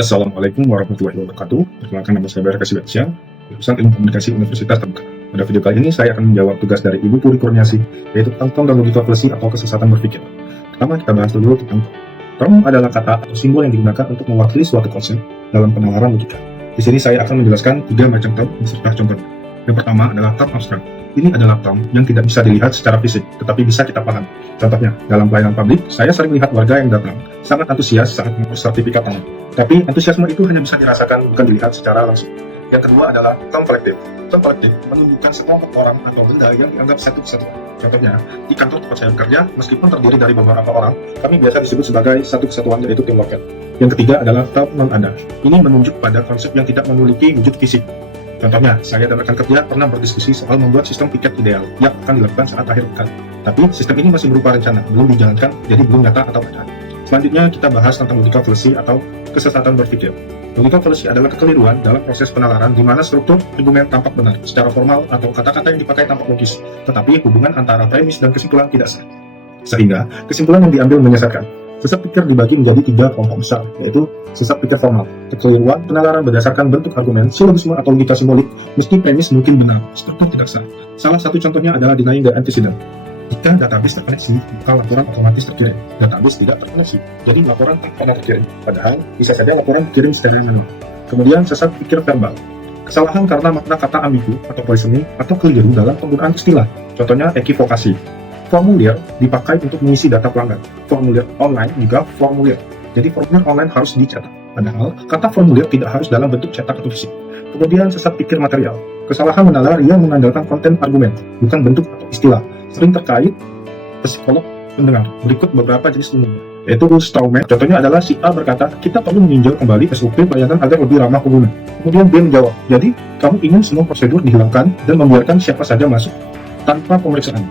Assalamualaikum warahmatullahi wabarakatuh. Perkenalkan, nama saya Baraka Sibatsyah, jurusan Ilmu Komunikasi Universitas Terbuka. Pada video kali ini saya akan menjawab tugas dari Ibu Puri Kurniasi, yaitu tentang tom dan logika fallacy atau kesesatan berpikir. Pertama, kita bahas dulu tentang tom. Tom adalah kata atau simbol yang digunakan untuk mewakili suatu konsep dalam penalaran logika. Di sini saya akan menjelaskan 3 macam tom beserta contohnya. Yang pertama adalah tom abstrak. Ini adalah tom yang tidak bisa dilihat secara fisik, tetapi bisa kita paham. Contohnya, dalam pelayanan publik, saya sering melihat warga yang datang sangat antusias saat mengurus sertifikat tanah. Tapi antusiasme itu hanya bisa dirasakan, bukan dilihat secara langsung. Yang kedua adalah tom kolektif. Tom kolektif menunjukkan sekelompok orang atau benda yang dianggap satu kesatuan. Contohnya, di kantor tempat saya bekerja, meskipun terdiri dari beberapa orang, kami biasa disebut sebagai satu kesatuan, yaitu tim loket. Yang ketiga adalah tom non-ada. Ini menunjuk pada konsep yang tidak memiliki wujud fisik. Contohnya, saya dan rekan kerja pernah berdiskusi soal membuat sistem tiket ideal yang akan dilakukan saat akhir pekan. Tapi sistem ini masih berupa rencana, belum dijalankan, jadi belum nyata atau ada. Selanjutnya kita bahas tentang logika fallacy atau kesesatan berpikir. Logika fallacy adalah kekeliruan dalam proses penalaran di mana struktur argumen tampak benar secara formal atau kata-kata yang dipakai tampak logis, tetapi hubungan antara premis dan kesimpulan tidak sah. Sehingga kesimpulan yang diambil menyesatkan. Sesat pikir dibagi menjadi 3 kelompok besar, yaitu sesat pikir formal, kekeliruan penalaran berdasarkan bentuk argumen, silogisme atau logika simbolik, meski premis mungkin benar, struktur tidak sah. Salah satu contohnya adalah denying the antecedent. Jika database terkoneksi, maka laporan otomatis terkirim. Database tidak terkoneksi, jadi laporan tak pernah terkirim. Padahal, bisa saja laporan dikirim secara manual. Kemudian, sesat pikir verbal. Kesalahan karena makna kata ambigu atau polyphony atau keliru dalam penggunaan istilah. Contohnya, ekivokasi. Formulir dipakai untuk mengisi data pelanggan. Formulir online juga formulir. Jadi formulir online harus dicetak. Padahal, kata formulir tidak harus dalam bentuk cetak atau fisik. Kemudian, sesat pikir material. Kesalahan menalar yang mengandalkan konten argumen, bukan bentuk atau istilah. Sering terkait psikolog pendengar. Berikut beberapa jenis umumnya, yaitu strawman. Contohnya adalah si A berkata, kita perlu meninjau kembali SOP pelayanan agar lebih ramah pengguna. Kemudian B menjawab, jadi kamu ingin semua prosedur dihilangkan dan membiarkan siapa saja masuk tanpa pemeriksaan.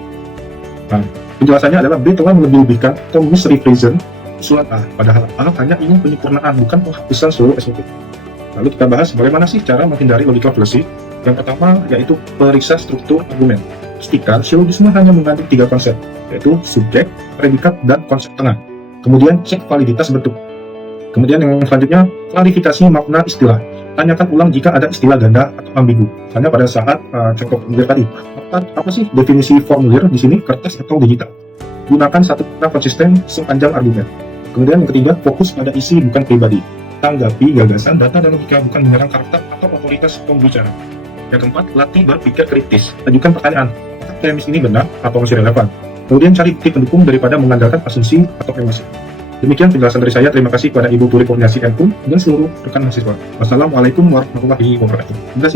Nah, penjelasannya adalah B telah melebih-lebihkan atau misrepresent usulan A, padahal A hanya ingin penyempurnaan, bukan penghapusan seluruh SOP. Lalu kita bahas bagaimana sih cara menghindari logika fallacy. Yang pertama yaitu periksa struktur argumen. Pastikan silogisme hanya mengandung 3 konsep, yaitu subjek, predikat, dan konsep tengah. Kemudian cek validitas bentuk. Kemudian yang selanjutnya, klarifikasi makna istilah. Tanyakan ulang jika ada istilah ganda atau ambigu. Misalnya pada saat contoh formulir tadi, apa sih definisi formulir di sini, kertas atau digital? Gunakan satu kata konsisten sepanjang argumen. Kemudian yang ketiga, fokus pada isi bukan pribadi. Tanggapi gagasan, data, dan logika, bukan menyerang karakter atau otoritas pembicara. Yang keempat, latih berpikir kritis. Ajukan pertanyaan, apakah premis ini benar atau masih relevan? Kemudian cari bukti pendukung daripada mengandalkan asumsi atau emosi. Demikian penjelasan dari saya. Terima kasih kepada Ibu Puri Kurniasi MPun dan seluruh rekan mahasiswa. Wassalamualaikum warahmatullahi wabarakatuh. Terima kasih.